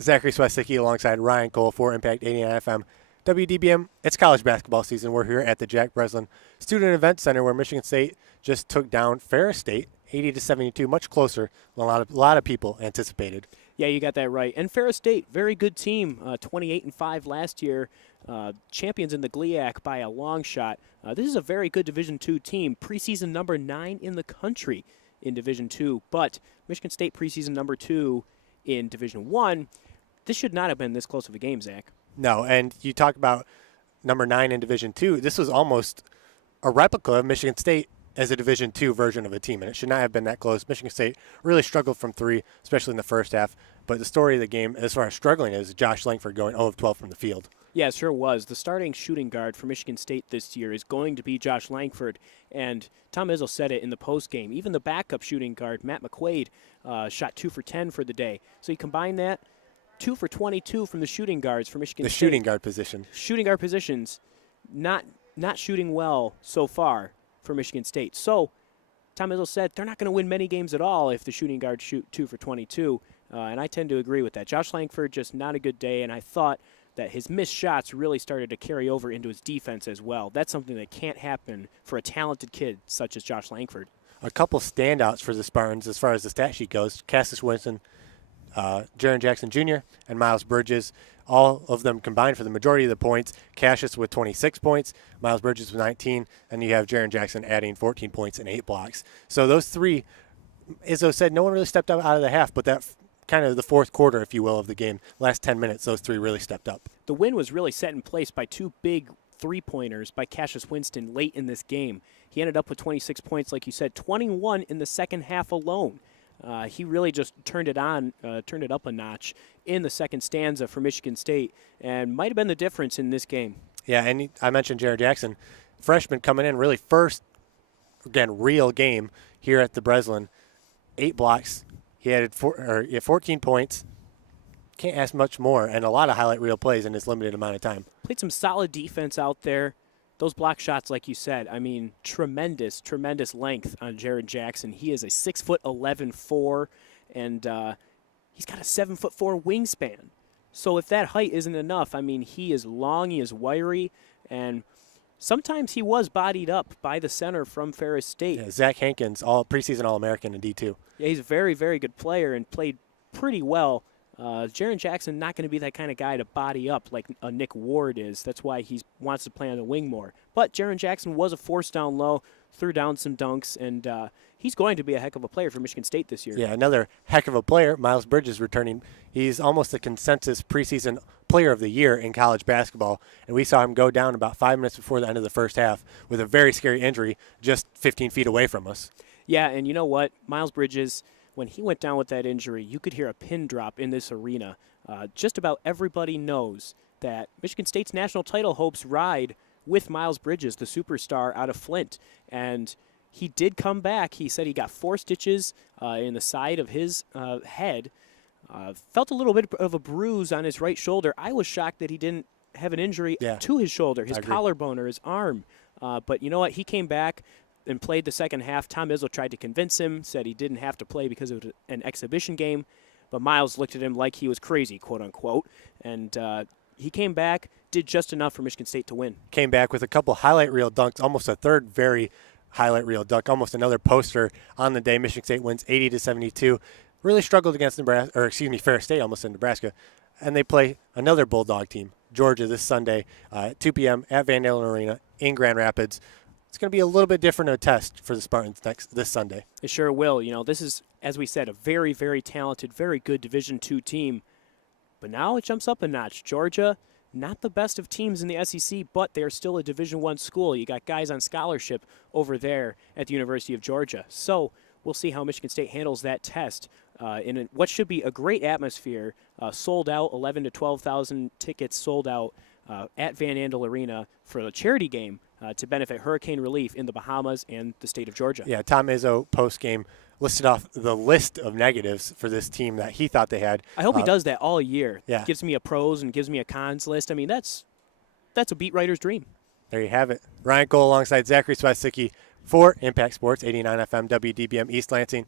Zachary Swiecicki alongside Ryan Cole for Impact 89 FM. WDBM, it's college basketball season. We're here at the Jack Breslin Student Event Center where Michigan State just took down Ferris State 80-72, much closer than a lot of people anticipated. Yeah, you got that right. And Ferris State, very good team, 28-5 last year, champions in the GLIAC by a long shot. This is a very good Division II team, preseason number 9 in the country in Division II, but Michigan State preseason number 2 in Division I. This should not have been this close of a game, Zach. No, and you talk about number 9 in Division II. This was almost a replica of Michigan State as a Division II version of a team, and it should not have been that close. Michigan State really struggled from 3, especially in the first half. But the story of the game, as far as struggling, is Josh Langford going 0 of 12 from the field. Yeah, it sure was. The starting shooting guard for Michigan State this year is going to be Josh Langford, and Tom Izzo said it in the postgame. Even the backup shooting guard, Matt McQuaid, shot 2 for 10 for the day. So you combine that, 2 for 22 from the shooting guards for Michigan State. The shooting guard position. Shooting guard positions, not shooting well so far for Michigan State. So Tom Izzo said they're not going to win many games at all if the shooting guards shoot 2 for 22, and I tend to agree with that. Josh Langford, just not a good day, and I thought that his missed shots really started to carry over into his defense as well. That's something that can't happen for a talented kid such as Josh Langford. A couple standouts for the Spartans as far as the stat sheet goes. Cassius Winston, Jaron Jackson Jr., and Miles Bridges, all of them combined for the majority of the points. Cassius with 26 points, Miles Bridges with 19, and you have Jaron Jackson adding 14 points and 8 blocks. So those three, Izzo said, no one really stepped up out of the half, but that kind of the fourth quarter, if you will, of the game, last 10 minutes, those three really stepped up. The win was really set in place by 2 big three-pointers by Cassius Winston late in this game. He ended up with 26 points, like you said, 21 in the second half alone. He really just turned it up a notch in the second stanza for Michigan State, and might have been the difference in this game. Yeah, and I mentioned Jared Jackson, freshman coming in, really first, again, real game here at the Breslin. 8 blocks. He had 14 points. Can't ask much more, and a lot of highlight reel plays in this limited amount of time. Played some solid defense out there. Those block shots, like you said, I mean, tremendous length on Jared Jackson. He is a 6'11" 4, and he's got a 7'4" wingspan. So if that height isn't enough, I mean, he is long, he is wiry, and sometimes he was bodied up by the center from Ferris State. Yeah, Zach Hankins, preseason All-American in D2. Yeah, he's a very, very good player and played pretty well. Jaron Jackson not going to be that kind of guy to body up like a Nick Ward is. That's why he wants to play on the wing more. But Jaron Jackson was a force down low, threw down some dunks, and he's going to be a heck of a player for Michigan State this year. Yeah, another heck of a player, Miles Bridges, returning. He's almost the consensus preseason player of the year in college basketball, and we saw him go down about 5 minutes before the end of the first half with a very scary injury just 15 feet away from us. Yeah, and you know what? Miles Bridges, when he went down with that injury, you could hear a pin drop in this arena. Just about everybody knows that Michigan State's national title hopes ride with Miles Bridges, the superstar out of Flint. And he did come back. He said he got 4 stitches in the side of his head. Felt a little bit of a bruise on his right shoulder. I was shocked that he didn't have an injury to his shoulder, his collarbone or his arm. But you know what? He came back and played the second half. Tom Izzo tried to convince him, said he didn't have to play because it was an exhibition game. But Miles looked at him like he was crazy, quote-unquote. And he came back, did just enough for Michigan State to win. Came back with a couple highlight reel dunks, almost a third very highlight reel dunk, almost another poster on the day. Michigan State wins 80-72. Really struggled against Ferris State, almost in Nebraska. And they play another Bulldog team, Georgia, this Sunday at 2 p.m. at Van Allen Arena in Grand Rapids. It's going to be a little bit different of a test for the Spartans this Sunday. It sure will. You know, this is, as we said, a very, very talented, very good Division II team. But now it jumps up a notch. Georgia, not the best of teams in the SEC, but they're still a Division I school. You got guys on scholarship over there at the University of Georgia. So we'll see how Michigan State handles that test in what should be a great atmosphere. Sold out, 11,000 to 12,000 tickets sold out at Van Andel Arena for a charity game to benefit hurricane relief in the Bahamas and the state of Georgia. Yeah, Tom Izzo post-game listed off the list of negatives for this team that he thought they had. I hope he does that all year. Yeah. Gives me a pros and gives me a cons list. I mean, that's a beat writer's dream. There you have it. Ryan Cole alongside Zachary Swiecicki for Impact Sports, 89 FM, WDBM East Lansing.